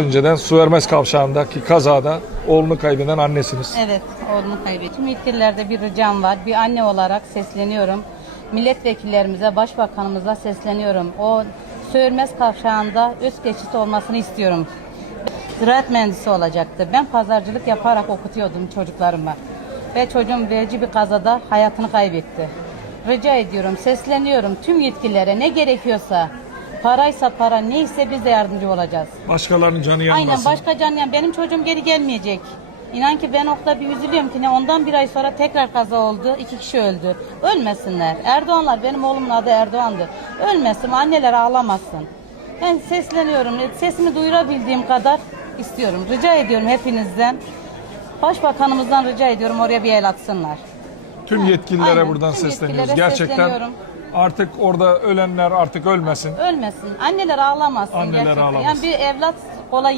Önceden Suvermez kavşağındaki kazada oğlunu kaybeden annesiniz. Evet, oğlumu kaybettim. Yetkililerde bir ricam var. Bir anne olarak sesleniyorum. Milletvekillerimize, başbakanımıza sesleniyorum. O Söğürmez kavşağında öz geçit olmasını istiyorum. Ziraat mühendisi olacaktı. Ben pazarcılık yaparak okutuyordum çocuklarıma. Ve çocuğum verici bir kazada hayatını kaybetti. Rica ediyorum, sesleniyorum tüm yetkililere ne gerekiyorsa, paraysa para neyse biz de yardımcı olacağız. Başkalarının canı yanmasın. Aynen başka can yani benim çocuğum geri gelmeyecek. İnan ki ben okta bir üzülüyorum ki ne ondan bir ay sonra tekrar kaza oldu. iki kişi öldü. Ölmesinler. Erdoğanlar benim oğlumun adı Erdoğan'dı. Ölmesin anneler ağlamasın. Ben sesleniyorum. Sesimi duyurabildiğim kadar istiyorum. Rica ediyorum hepinizden. Başbakanımızdan rica ediyorum oraya bir el atsınlar. Tüm yetkililere Aynen, buradan tüm sesleniyoruz. yetkililere Gerçekten sesleniyorum. Artık orada ölenler artık ölmesin. Ölmesin. Anneler ağlamasın Anneler gerçekten. ağlamasın. Yani bir evlat kolay